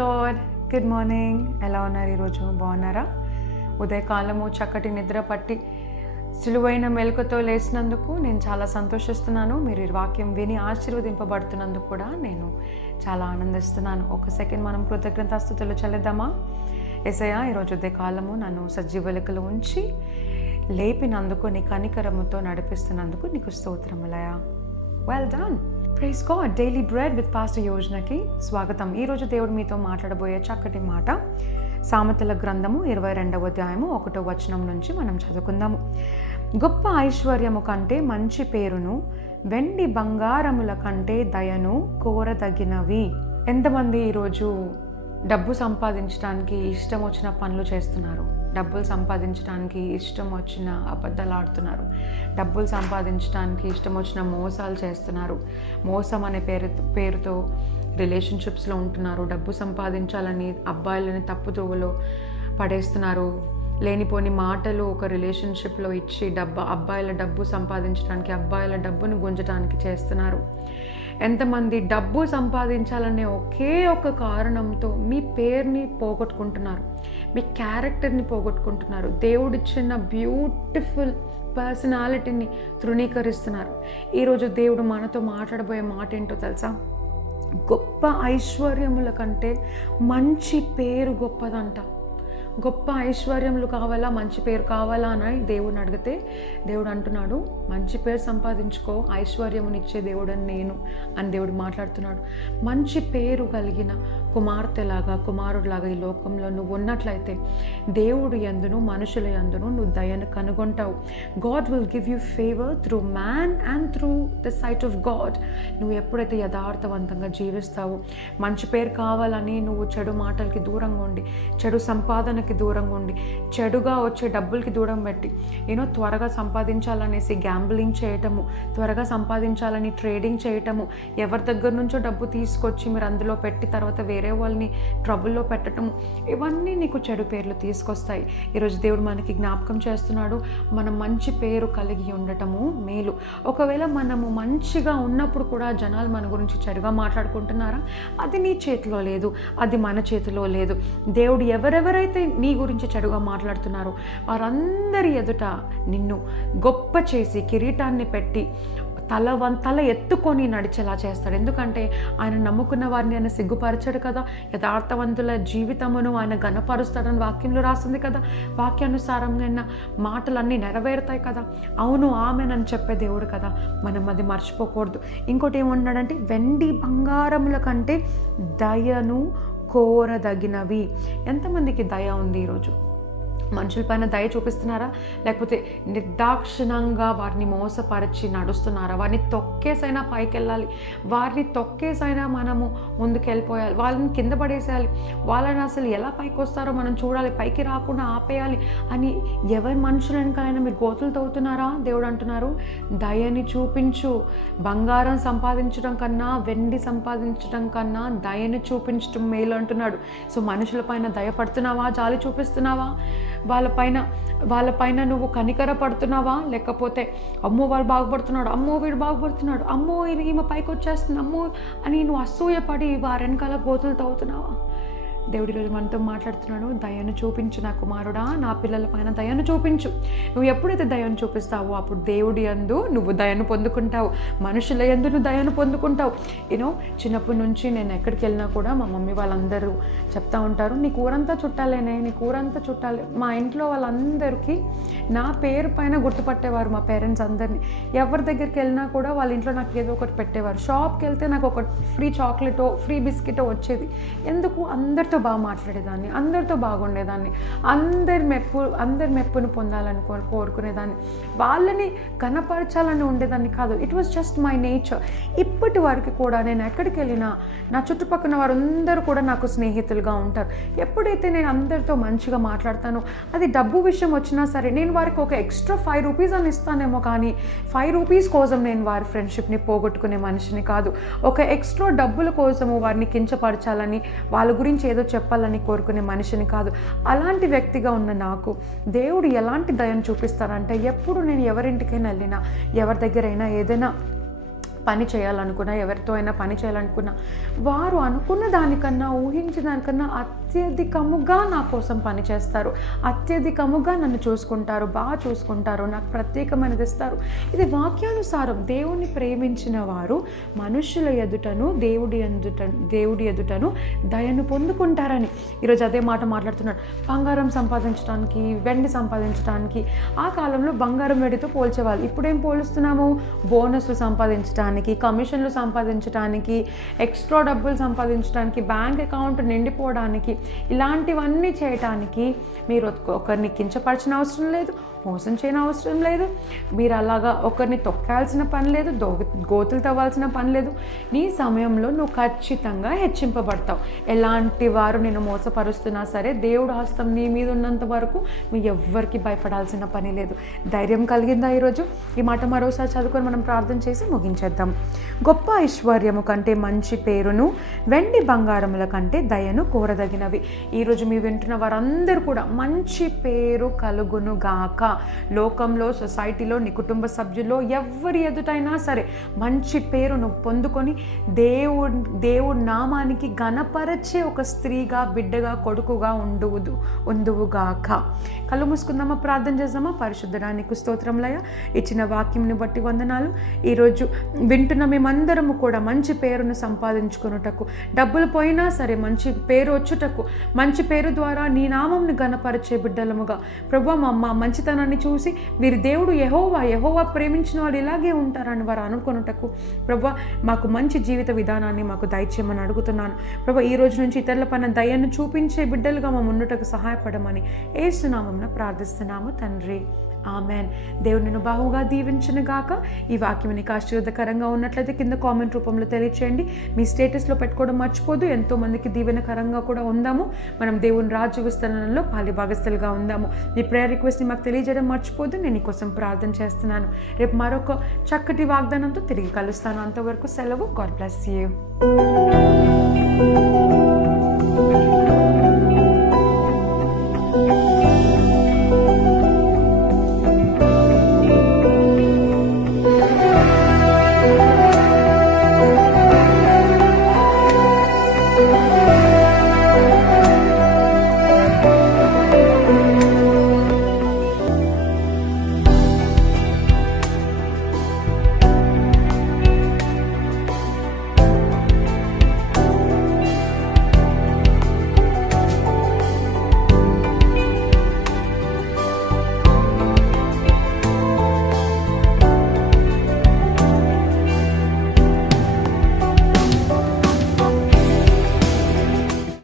Lord. Good morning. ఎలా ఉన్నారు? ఈరోజు బాగున్నారా? ఉదయకాలము చక్కటి నిద్ర పట్టి సులువైన మెలకుతో లేచినందుకు నేను చాలా సంతోషిస్తున్నాను. మీరు ఈ వాక్యం విని ఆశీర్వదింపబడుతున్నందుకు కూడా నేను చాలా ఆనందిస్తున్నాను. ఒక సెకండ్ మనం కృతజ్ఞతాస్తుతులు చెల్లిద్దామా? యేసయ్యా, ఈరోజు ఉదయకాలము నన్ను సజీవ లెక్కలో ఉంచి లేపినందుకు, నీ కనికరముతో నడిపిస్తున్నందుకు నీకు స్తోత్రములయా. Well done. Praise God. Daily bread with pastor యోజనకి స్వాగతం. ఈరోజు దేవుడు మీతో మాట్లాడబోయే చక్కటి మాట సామెతల గ్రంథము 22వ అధ్యాయము 1వ వచనం నుంచి మనం చదువుకుందాము. గొప్ప ఐశ్వర్యము కంటే మంచి పేరును, వెండి బంగారముల కంటే దయను కోరదగినవి. ఎంతమంది ఈరోజు డబ్బు సంపాదించడానికి ఇష్టం వచ్చిన పనులు చేస్తున్నారు? డబ్బులు సంపాదించడానికి ఇష్టం వచ్చిన అబద్ధాలు ఆడుతున్నారు. డబ్బులు సంపాదించడానికి ఇష్టం వచ్చిన మోసాలు చేస్తున్నారు. మోసం అనే పేరుతో రిలేషన్షిప్స్లో ఉంటున్నారు. డబ్బు సంపాదించాలని అబ్బాయిలని తప్పుదోవలో పడేస్తున్నారు. లేనిపోని మాటలు ఒక రిలేషన్షిప్లో ఇచ్చి అబ్బాయిల డబ్బు సంపాదించడానికి, అబ్బాయిల డబ్బును గుంజడానికి చేస్తున్నారు. ఎంతమంది డబ్బు సంపాదించాలనే ఒకే ఒక కారణంతో మీ పేరుని పోగొట్టుకుంటున్నారు, మీ క్యారెక్టర్ని పోగొట్టుకుంటున్నారు, దేవుడిచ్చిన బ్యూటిఫుల్ పర్సనాలిటీని తృణీకరిస్తున్నారు. ఈరోజు దేవుడు మనతో మాట్లాడబోయే మాట ఏంటో తెలుసా? గొప్ప ఐశ్వర్యముల కంటే మంచి పేరు గొప్పదంట. గొప్ప ఐశ్వర్యములు కావాలా, మంచి పేరు కావాలా అని దేవుడిని అడిగితే దేవుడు అంటున్నాడు, మంచి పేరు సంపాదించుకో, ఐశ్వర్యమునిచ్చే దేవుడని నేను అని దేవుడు మాట్లాడుతున్నాడు. మంచి పేరు కలిగిన కుమార్తెలాగా, కుమారుడిలాగా ఈ లోకంలో నువ్వు ఉన్నట్లయితే దేవుడు యందును మనుషుల యందును నువ్వు దయను కనుగొంటావు. God will give you favour through man and through the sight of God. నువ్వు ఎప్పుడైతే యథార్థవంతంగా జీవిస్తావో, మంచి పేరు కావాలని నువ్వు చెడు మాటలకి దూరంగా ఉండి, చెడు సంపాదనకి దూరంగా ఉండి, చెడుగా వచ్చే డబ్బులకి దూరం పెట్టి, త్వరగా సంపాదించాలనేసి గ్యాంబ్లింగ్ చేయటము, త్వరగా సంపాదించాలని ట్రేడింగ్ చేయటము, ఎవరి దగ్గర నుంచో డబ్బు తీసుకొచ్చి మీరు అందులో పెట్టి తర్వాత వేరే వాళ్ళని ట్రబుల్లో పెట్టటము, ఇవన్నీ నీకు చెడు పేర్లు తీసుకొస్తాయి. ఈరోజు దేవుడు మనకి జ్ఞాపకం చేస్తున్నాడు, మనం మంచి పేరు కలిగి ఉండటము మేలు. ఒకవేళ మనము మంచిగా ఉన్నప్పుడు కూడా జనాలు మన గురించి చెడుగా మాట్లాడుకుంటున్నారా? అది నీ చేతిలో లేదు, అది మన చేతిలో లేదు. దేవుడు ఎవరెవరైతే నీ గురించి చెడుగా మాట్లాడుతున్నారు వారందరి ఎదుట నిన్ను గొప్ప చేసి కిరీటాన్ని పెట్టి తల ఎత్తుకొని నడిచేలా చేస్తాడు. ఎందుకంటే ఆయన నమ్ముకున్న వారిని ఆయన సిగ్గుపరచడు కదా. యథార్థవంతుల జీవితమును ఆయన ఘనపరుస్తాడని వాక్యంలో రాస్తుంది కదా. వాక్యానుసారంగా మాటలన్నీ నెరవేరుతాయి కదా. అవును, ఆమెనని చెప్పే దేవుడు కదా. మనం అది మర్చిపోకూడదు. ఇంకోటి ఏమన్నాడంటే, వెండి బంగారముల కంటే దయను కోరదగినవి. ఎంతమందికి దయ ఉంది ఈరోజు? మనుషులపైన దయ చూపిస్తున్నారా? లేకపోతే నిర్దాక్షిణంగా వారిని మోసపరిచి నడుస్తున్నారా? వారిని తొక్కేసైనా పైకి వెళ్ళాలి, వారిని తొక్కేసైనా మనము ముందుకు వెళ్ళిపోయాలి, వాళ్ళని కింద పడేసేయాలి, వాళ్ళని అసలు ఎలా పైకి వస్తారో మనం చూడాలి, పైకి రాకుండా ఆపేయాలి అని ఎవరి మనుషుల వెనకాలైనా మీరు గోతులు తవ్వుతున్నారా? దేవుడు అంటున్నారు, దయని చూపించు. బంగారం సంపాదించడం కన్నా, వెండి సంపాదించడం కన్నా దయని చూపించడం మేలు అంటున్నాడు. సో మనుషులపైన దయ పడుతున్నావా? జాలి చూపిస్తున్నావా? వాళ్ళపైన నువ్వు కనికర పడుతున్నావా? లేకపోతే అమ్మో వాళ్ళు బాగుపడుతున్నాడు, అమ్మో వీడు బాగుపడుతున్నాడు, అమ్మో ఈమె పైకి వచ్చేస్తుంది, అమ్మో అని నువ్వు అసూయపడి వారి వెనకాల గోతులు తవ్వుతున్నావా? దేవుడి రోజు మనతో మాట్లాడుతున్నాడు, దయను చూపించు నా కుమారుడా, నా పిల్లల పైన దయను చూపించు. నువ్వు ఎప్పుడైతే దయను చూపిస్తావో అప్పుడు దేవుడి యందు నువ్వు దయను పొందుకుంటావు, మనుషుల యందు నువ్వు దయను పొందుకుంటావు. చిన్నప్పటి నుంచి నేను ఎక్కడికి వెళ్ళినా కూడా మా మమ్మీ వాళ్ళందరూ చెప్తా ఉంటారు, నీ కూరంతా చుట్టాలేనే, నీ కూరంతా చుట్టాలే. మా ఇంట్లో వాళ్ళందరికీ నా పేరు పైన గుర్తుపట్టేవారు మా పేరెంట్స్ అందరినీ. ఎవరి దగ్గరికి వెళ్ళినా కూడా వాళ్ళ ఇంట్లో నాకు ఏదో ఒకటి పెట్టేవారు. షాప్కి వెళ్తే నాకు ఒక ఫ్రీ చాక్లెటో ఫ్రీ బిస్కెటో వచ్చేది. ఎందుకు? అందరితో బాగా మాట్లాడేదాన్ని, అందరితో బాగుండేదాన్ని, అందరి మెప్పును పొందాలని కోరుకునేదాన్ని, వాళ్ళని కనపరచాలని ఉండేదాన్ని కాదు. It was just my nature. ఇప్పటి వరకు కూడా నేను ఎక్కడికి వెళ్ళినా నా చుట్టుపక్కల వారందరూ కూడా నాకు స్నేహితులుగా ఉంటారు. ఎప్పుడైతే నేను అందరితో మంచిగా మాట్లాడతానో, అది డబ్బు విషయం వచ్చినా సరే నేను వారికి ఒక ఎక్స్ట్రా 5 రూపీస్ అని ఇస్తానేమో, కానీ 5 రూపీస్ కోసం నేను వారి ఫ్రెండ్షిప్ని పోగొట్టుకునే మనిషిని కాదు. ఒక ఎక్స్ట్రా డబ్బుల కోసము వారిని కించపరచాలని, వాళ్ళ గురించి ఏదో చెప్పాలని కోరుకునే మనిషిని కాదు. అలాంటి వ్యక్తిగా ఉన్న నాకు దేవుడు ఎలాంటి దయను చూపిస్తారంటే, ఎప్పుడు నేను ఎవరింటికైనా వెళ్ళినా, ఎవరి దగ్గరైనా ఏదైనా పని చేయాలనుకున్నా, ఎవరితో అయినా పని చేయాలనుకున్నా, వారు అనుకున్న దానికన్నా, ఊహించిన దానికన్నా అత్యధికముగా నా కోసం పని చేస్తారు, అత్యధికముగా నన్ను చూసుకుంటారు, బాగా చూసుకుంటారు, నాకు ప్రత్యేకమైనది ఇస్తారు. ఇది వాక్యానుసారం. దేవుణ్ణి ప్రేమించిన వారు మనుషుల ఎదుటను దేవుడి ఎదుటను దయను పొందుకుంటారని ఈరోజు అదే మాట మాట్లాడుతున్నాడు. బంగారం సంపాదించడానికి, వెండి సంపాదించడానికి, ఆ కాలంలో బంగారం వెండితో పోల్చేవాళ్ళు. ఇప్పుడేం పోలుస్తున్నాము? బోనస్లు సంపాదించడానికి, కమిషన్లు సంపాదించడానికి, ఎక్స్ట్రా డబ్బులు సంపాదించడానికి, బ్యాంక్ అకౌంట్ నిండిపోవడానికి, ఇలాంటివన్నీ చేయటానికి మీరు ఒకరిని కించపరచిన అవసరం లేదు, మోసం చేయని అవసరం లేదు, మీరు అలాగా ఒకరిని తొక్కాల్సిన పని లేదు, గోతులు తవ్వాల్సిన పని లేదు. నీ సమయంలో నువ్వు ఖచ్చితంగా హెచ్చింపబడతావు. ఎలాంటి వారు నేను మోసపరుస్తున్నా సరే దేవుడు హస్తం నీ మీద ఉన్నంత వరకు మీ ఎవ్వరికి భయపడాల్సిన పని లేదు. ధైర్యం కలిగిందా? ఈరోజు ఈ మాట మరోసారి చదువుకొని మనం ప్రార్థన చేసి ముగించేద్దాం. గొప్ప ఐశ్వర్యము కంటే మంచి పేరును, వెండి బంగారముల కంటే దయను కోరదగినవి. ఈరోజు మీ వింటున్న వారందరూ కూడా మంచి పేరు కలుగును గాక. లోకంలో, సొసైటీలో, నీ కుటుంబ సభ్యుల్లో ఎవరి ఎదుటైనా సరే మంచి పేరు నువ్వు పొందుకొని దేవుడి నామానికి ఘనపరచే ఒక స్త్రీగా, బిడ్డగా, కొడుకుగా ఉండువుగాక. కళ్ళు మూసుకుందామా, ప్రార్థన చేద్దామా. పరిశుద్ధడానికి స్తోత్రంలయ, ఇచ్చిన వాక్యంని బట్టి వందనాలు. ఈరోజు వింటున్న మేమందరము కూడా మంచి పేరును సంపాదించుకున్నటకు, డబ్బులు పోయినా సరే మంచి పేరు వచ్చుటకు, మంచి పేరు ద్వారా నీ నామంని ఘనపరిచే బిడ్డలముగా ప్రభువా, మా మంచితనాన్ని చూసి వీరి దేవుడు యెహోవా ప్రేమించిన వాళ్ళు ఇలాగే ఉంటారని వారు అనుకున్నటకు ప్రభువా, మాకు మంచి జీవిత విధానాన్ని మాకు దయచేయమని అడుగుతున్నాను. ప్రభువా, ఈ రోజు నుంచి ఇతరుల పైన దయను చూపించే బిడ్డలుగా మా ముందుటకు సహాయపడమని యేసు నామమున ప్రార్థిస్తున్నాము తండ్రి. ఆమెన్. దేవుడు నిన్ను బాహుగా దీవించును గాక. ఈ వాక్యం నీకు ఆశీర్వాదకరంగా ఉన్నట్లయితే కింద కామెంట్ రూపంలో తెలియచేయండి. మీ స్టేటస్లో పెట్టుకోవడం మర్చిపోదు. ఎంతోమందికి దీవెనకరంగా కూడా ఉందాము. మనం దేవుని రాజ్య విస్తరణలో పాలిభాగస్తులుగా ఉందాము. మీ ప్రేయర్ రిక్వెస్ట్ని మాకు తెలియజేయడం మర్చిపోదు. నేను నీకోసం ప్రార్థన చేస్తున్నాను. రేపు మరొక చక్కటి వాగ్దానంతో తిరిగి కలుస్తాను. అంతవరకు సెలవు. God bless you.